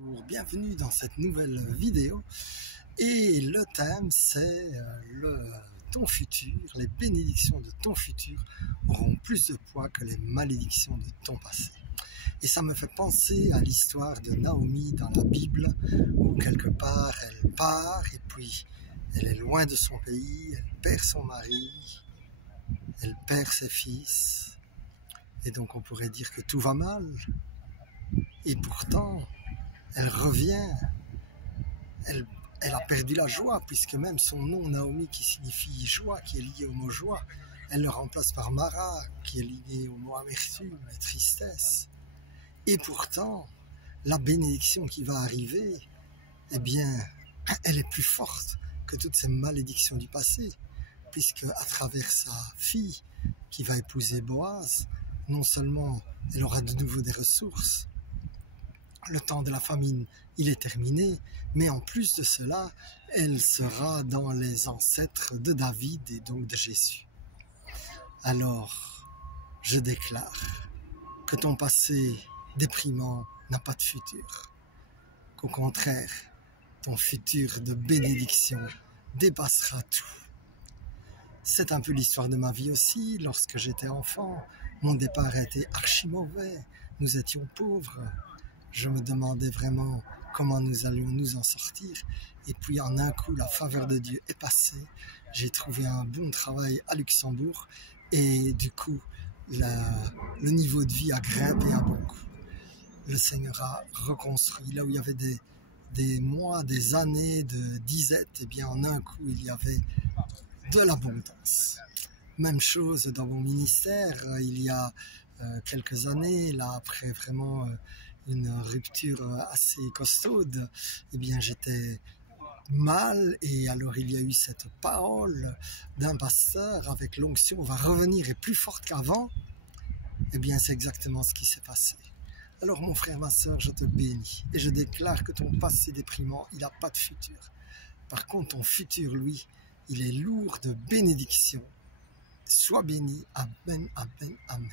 Bienvenue dans cette nouvelle vidéo et le thème c'est ton futur. Les bénédictions de ton futur auront plus de poids que les malédictions de ton passé. Et ça me fait penser à l'histoire de Naomi dans la Bible où quelque part elle part et puis elle est loin de son pays, elle perd son mari, elle perd ses fils et donc on pourrait dire que tout va mal. Et pourtant elle revient, elle a perdu la joie, puisque même son nom Naomi qui signifie joie, qui est lié au mot joie, elle le remplace par Mara, qui est lié au mot amertume et tristesse. Et pourtant, la bénédiction qui va arriver, eh bien, elle est plus forte que toutes ces malédictions du passé, puisque à travers sa fille qui va épouser Boaz, non seulement elle aura de nouveau des ressources, le temps de la famine, il est terminé, mais en plus de cela, elle sera dans les ancêtres de David et donc de Jésus. Alors, je déclare que ton passé déprimant n'a pas de futur, qu'au contraire, ton futur de bénédiction dépassera tout. C'est un peu l'histoire de ma vie aussi. Lorsque j'étais enfant, mon départ a été archi mauvais, nous étions pauvres. Je me demandais vraiment comment nous allions nous en sortir. Et puis en un coup, la faveur de Dieu est passée. J'ai trouvé un bon travail à Luxembourg. Et du coup, le niveau de vie a grimpé à beaucoup. Le Seigneur a reconstruit. Là où il y avait des mois, des années de disette, eh bien en un coup, il y avait de l'abondance. Même chose dans mon ministère. Il y a quelques années, là après vraiment une rupture assez costaude, eh bien j'étais mal et alors il y a eu cette parole d'un pasteur avec l'onction va revenir et plus forte qu'avant. Eh bien c'est exactement ce qui s'est passé. Alors mon frère, ma soeur, je te bénis et je déclare que ton passé déprimant, il n'a pas de futur. Par contre ton futur, lui, il est lourd de bénédictions. Sois béni, amen, amen, amen.